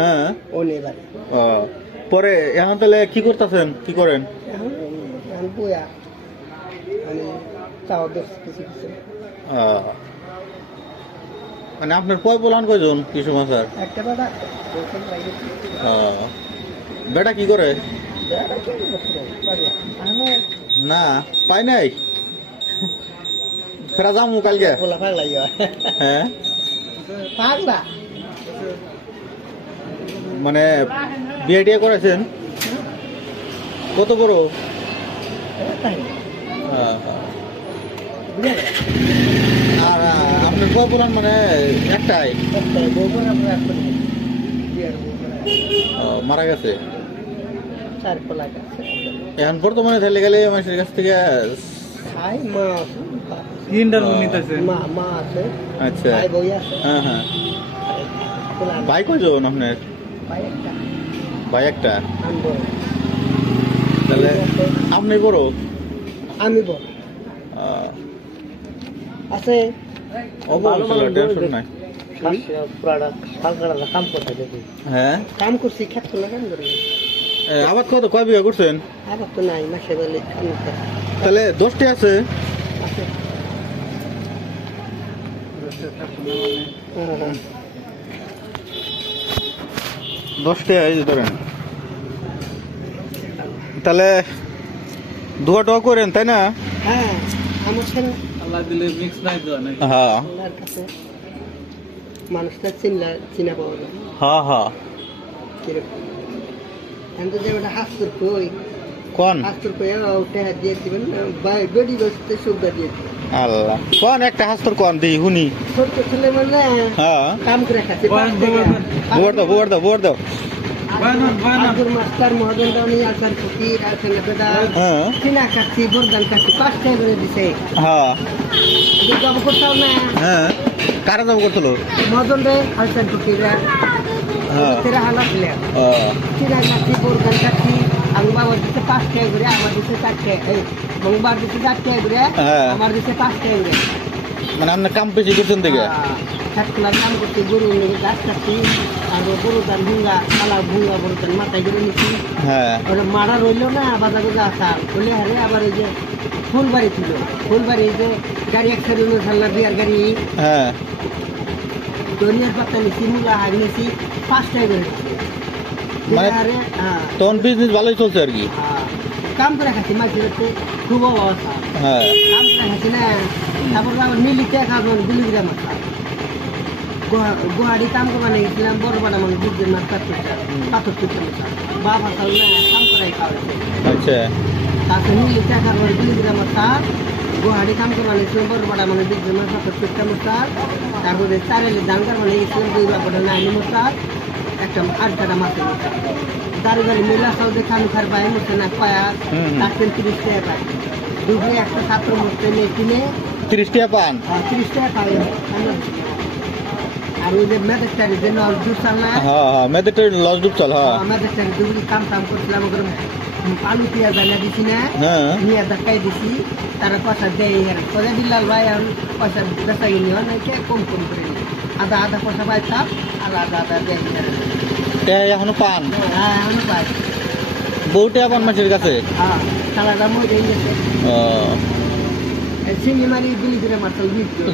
হ্যাঁ। ও নেই বাড়ি। ও পরে এখন তাহলে কি করতেছেন? কি করেন? মানে। মানে আপনার পয় বলান কয়জন কিছু মাসার বেটা কি করে? না পাই নাই? ফেরা যামু কালকে? হ্যাঁ। পাগলা? মানে বিয়ে করেছেন? কত বড়? হ্যাঁ, হ্যাঁ। আর আপনার পয় বলান মানে একটাই? বউ বউ মারা গেছে? চার পোলা গেছে এখন বর্তমানে থাকলে গেলে মানুষের কাছ থেকে মা মা মা আছে। আচ্ছা। ভাই হ্যাঁ হ্যাঁ। কয়জন আপনার? ভাই একটা আমি তাহলে আপনি বড়? আমি বড়। আছে? অবশ্যই টেনশন নাই। কাম করতে দেখি। হ্যাঁ? কাম করছি খেত করলে কাম করি এ, আবার কত কয় বিঘা করছেন? আবার তো নাই মাসে বেলে কাম তাহলে দশটি আছে? আছে। হ্যাঁ। দশটি এই ধরেন। তাহলে দুয়া টোয়া করেন তাই না? হ্যাঁ হ্যাঁ। মানুষটা চিনলা চিনা পাওয়া যায়। হ্যাঁ হ্যাঁ। কীরকম? এখন তো যে হাস্তুর কই। কোন? হাস্তুর কই ওটা দিয়ে দিবেন বেডি বসতে সুবিধা দিয়ে দিবেন। আল্লাহ। কোন একটা হাস্তর কোন দিই হুনি মানে হ্যাঁ। কাম করে খাচ্ছে বুয়ার দাও বুয়ার দাও বুয়ার দাও। হ্যাঁ। করে দিছে। হ্যাঁ। দুর্গা করতাম না? হ্যাঁ। কারা যাব করছিল? মহাজন রে আসার ফকিররা হ্যাঁ। তেরা হালা ছিল ও, চিনা কাটছি বরদান কাটছি আমি বাবার দিতে পাঁচটায় করে আমার দিতে চারটায় এই মঙ্গবার দিতে চারটায় করে হ্যাঁ। আমার দিতে পাঁচটায় করে মানে আপনার কাম পেয়েছি করছেন থেকে? ছাটকুলার নাম করছি গরু নিয়ে গাছ কাটছি আর গরু দান ভুঙ্গা খালা ভুঙ্গা গরু দান মাথায় করে নিচ্ছি হ্যাঁ। ওটা মারা রইল না বাজার বাজার আসা বলে হারে আবার ওই যে ফুলবাড়ি ছিল। ফুলবাড়ি যে গাড়ি এক সাইড সাল্লা বিয়ার গাড়ি। হ্যাঁ। দনিয়ার পাতা নিছি মুলা হার নিছি পাঁচটায় করে নিছি। মানে- হারে হ্যাঁ। তখন বিজনেস ভালোই চলছে আর কি? হ্যাঁ। কাম করে খাচ্ছি মাঝে খুব অবস্থা। হ্যাঁ। কাম করে খাচ্ছি না তারপর আবার মিলিতে খাব বিলিবিরা মাথা গুয়াহাটি কাম করবা নিয়ে গেছিলাম বড় বড় মানে বুঝছেন না পাথর পাথর তুলতে বাবা তাহলে কাম করাই খাওয়াইছে আচ্ছা। তাকে মিলি টাকা করে দিলি দিলাম তার গুয়াহাটি কাম করবা নিয়েছিলাম বড় বড় মানে বুঝছেন না পাথর তুলতে তার তারপরে চারেলে দান করবা নিয়ে গেছিলাম দুই বাপটা নাই নিমো তার একটা আটটা মাছের মতো দাঁড়ি গাড়ি মিলা সৌদে খান খার বাই মতো না পায়া। তার তিরিশ টাকা পায়। দুপুরে একটা ছাত্র মরতে নিয়ে কিনে তিরিশ টাকা পান? তিরিশ টাকা পাই আর ওই যে ম্যাজিস্ট্রারি যে নল জুস না? হ্যাঁ হ্যাঁ মেয়েদের লস ডুব চল হ্যাঁ ম্যাজিস্ট্রারি দুপুরে কাম টাম করছিলাম ওগুলো আলু পেঁয়াজ বানা দিছি না? হ্যাঁ। নিয়ে ধাক্কাই দিছি তারা পয়সা দেয় এর পয়সা দিলাল ভাই পয়সা বেচা কিনি হয় না কম কম করে আধা আধা পয়সা পাই এখনও পান? আমি পাই বউ টাকা পান মাসের কাছে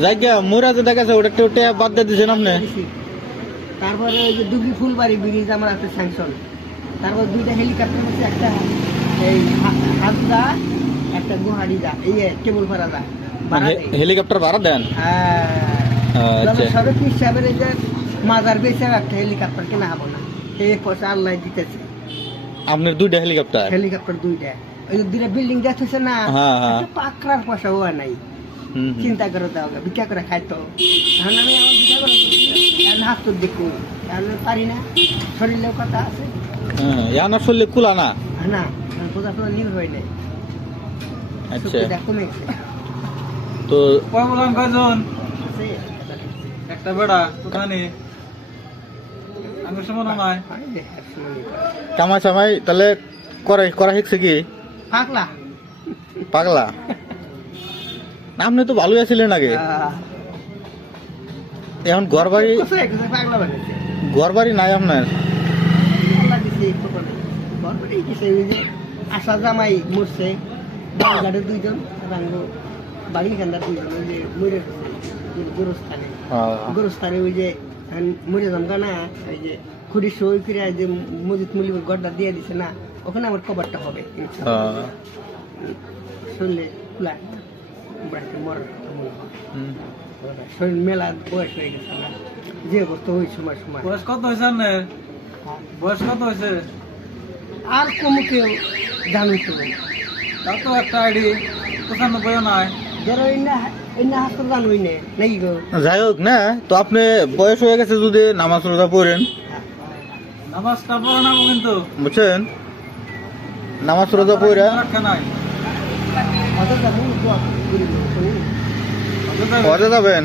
জায়গা মোরা যে দেখাছে ওটা টাকা বাদ দিয়ে দিয়েছেন আপনি? তারপরে ওই যে দুবি ফুলবাড়ি ব্রিজ আমার আছে স্যাংশন। তারপর দুইটা হেলিকপ্টার আছে একটা এই হাজদা একটা গুহারি দা এই কেবল ভাড়া দেয়। হেলিকপ্টার ভাড়া দেন? হ্যাঁ। আচ্ছা। সবে কি যে মাজার বেচে একটা হেলিকপ্টার কেনা হব না। এই পয়সা আল্লাহ দিতেছে। আপনার দুইটা হেলিকপ্টার হেলিকপ্টার দুইটা। ওই দুইটা বিল্ডিং দেখতেছে না হ্যাঁ, হ্যাঁ। পাকড়ার পয়সা হওয়া নাই। চিন্তা করে দাও গা, ভিক্ষা করে খাইতো। এখন আমি আমার ভিক্ষা করে হাত তো দেখু। এখন পারি না। শরীরেও কথা আছে। হ্যাঁ এখন আসলে কুলা না? না বোঝা কোনো নিউজ হয় নাই। আচ্ছা। তো কয় বললাম কয়জন? একটা বেড়া আমি সমান নয় হয় যে, আর শুনুনি। কামাই সামাই তাহলে করে করা শিখছে কি? পাগলা। পাগলা? আপনি তো ভালোই আছিলেন আগে। এখন ঘর বাড়ি ঘর বাড়ি নাই আপনার? আশা জামাই মরছে। দুইজন বাড়ি খান্দার দুইজন ওই যে মরে গোরস্থানে। গোরস্থানে ওই যে মরে যামগা না ওই যে খুঁড়ি সই করে যে মজিদ মুলি গড্ডা দিয়ে দিছে না ওখানে আমার কবারটা হবে শরীরে খুলা। শরীর মেলা বয়স হয়ে গেছে না যে অবস্থা ওই সময় সময় বয়স কত হয়েছে বয়স কত হয়েছে আর কমু কেউ জানুই তো তো একটা আইডি পঁচানব্বই নাই যাই হোক না তো আপনি বয়স হয়ে গেছে যদি নামাজ রোজা পড়েন। নামাজটা পড়ে না কিন্তু। বুঝছেন? নামাজ রোজা পড়া। হজে যাবেন।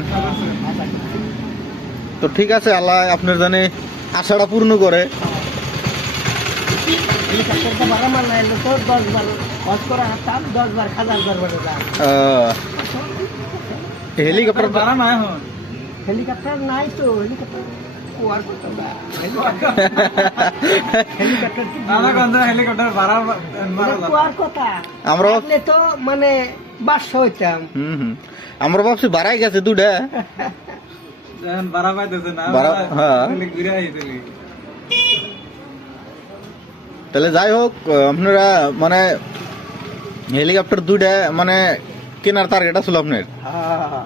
তো ঠিক আছে আল্লাহ আপনার জানে আশাটা পূর্ণ করে। হেলিকপ্টারটা ভাড়া মার না এলে তো দশ বার হজ করা হাতাম খাজার দরবারে হেলিকপ্টার বাড়া এখন হেলিকপ্টার নাই তো হেলিকপ্টার করতে আমরা মানে ভাবছি বাড়াই গেছে দুটা ভাড়া পাইতেছে না। তাহলে যাই হোক আপনারা মানে হেলিকপ্টার দুইটা মানে কেনার টার্গেট ছিল আপনার। হ্যাঁ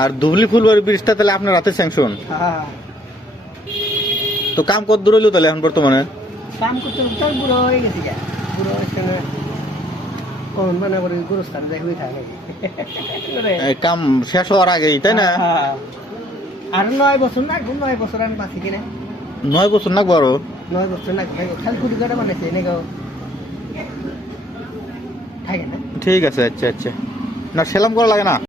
আর ধুবলি ফুলবাড়ি ব্রিজটা তাহলে আপনার হাতে স্যাংশন হ্যাঁ তো কাম কত দূর হইল তাহলে এখন বর্তমানে? কাম করতে বুড়ো হয়ে গেছি বুড়ো হয়ে কাম শেষ হওয়ার আগেই তাই না? হ্যাঁ। আর নয় বছর না নয় বছর আমি পাচ্ছি কিনা। নয় বছর না আরও নয় বছর না খালি কুড়ি কাটা বানাইছে থাকে ঠিক আছে আচ্ছা আচ্ছা। না সেলাম করা লাগে না?